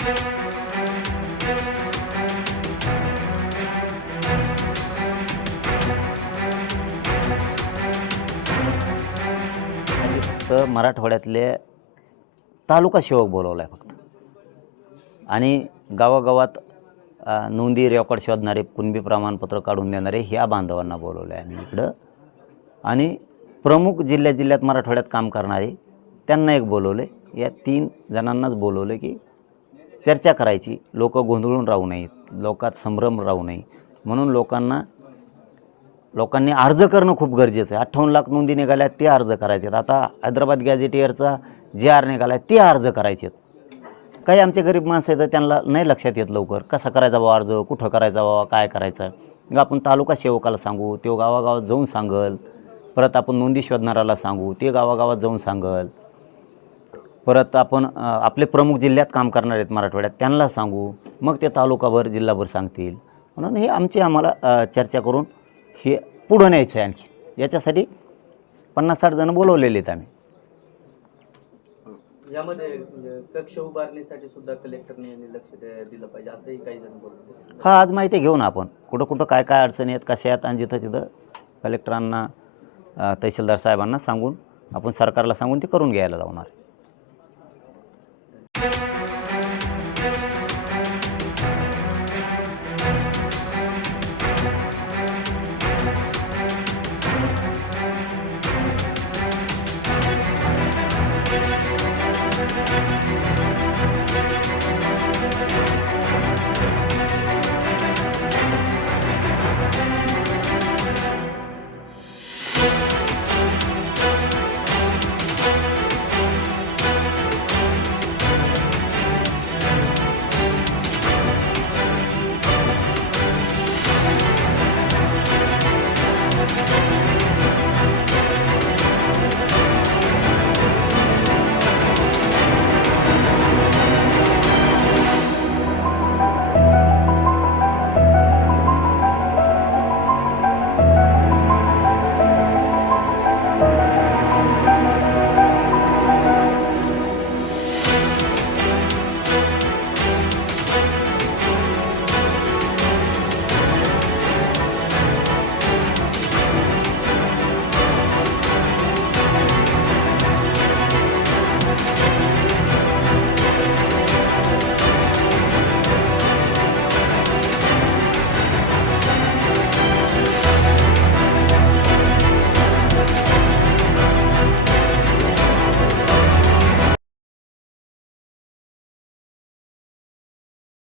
फक्त मराठवाड्यातले तालुका सेवक बोलवला आहे फक्त. आणि गावागावात नोंदी रेकॉर्ड शोधणारे कुणबी प्रमाणपत्र काढून देणारे ह्या बांधवांना बोलवलं आहे आम्ही इकडं. आणि प्रमुख जिल्ह्या जिल्ह्यात मराठवाड्यात काम करणारे त्यांना एक बोलवले या तीन जणांनाच बोलवलं की चर्चा करायची. लोक गोंधळून राहू नयेत. लोकात संभ्रम राहू नये. म्हणून लोकांना लोकांनी अर्ज करणं खूप गरजेचं आहे. अठ्ठावन्न लाख नोंदी निघाल्या ते अर्ज करायचे आहेत. आता हैदराबाद गॅझेटियरचा जे आर निघाला आहे ते अर्ज करायचे आहेत. काही आमचे गरीब माणसं आहेत त्यांना नाही लक्षात येत लवकर. कसा करायचा बाबा अर्ज? कुठं करायचा बाबा? काय करायचं? मग आपण तालुका सेवकाला सांगू तो गावागावात जाऊन सांगल. परत आपण नोंदी शोधणाऱ्याला सांगू ते गावागावात जाऊन सांगल. परत आपण आपले प्रमुख जिल्ह्यात काम करणार आहेत मराठवाड्यात त्यांना सांगू मग ते तालुकाभर जिल्हाभर सांगतील. म्हणून हे आमची आम्हाला चर्चा करून हे पुढं न्यायचं आहे आणखी. याच्यासाठी पन्नास साठ जणं बोलवलेले आहेत आम्ही. यामध्ये म्हणजे कक्ष उभारणीसाठी सुद्धा कलेक्टरने लक्ष द्या- दिलं पाहिजे असंही काही जण बोलतात. हा आज माहिती घेऊ ना आपण. कुठं कुठं काय काय अडचणी आहेत कशा आहेत आणि जिथं तिथं कलेक्टरांना तहसीलदार साहेबांना सांगून आपण सरकारला सांगून ते करून घ्यायला लावणार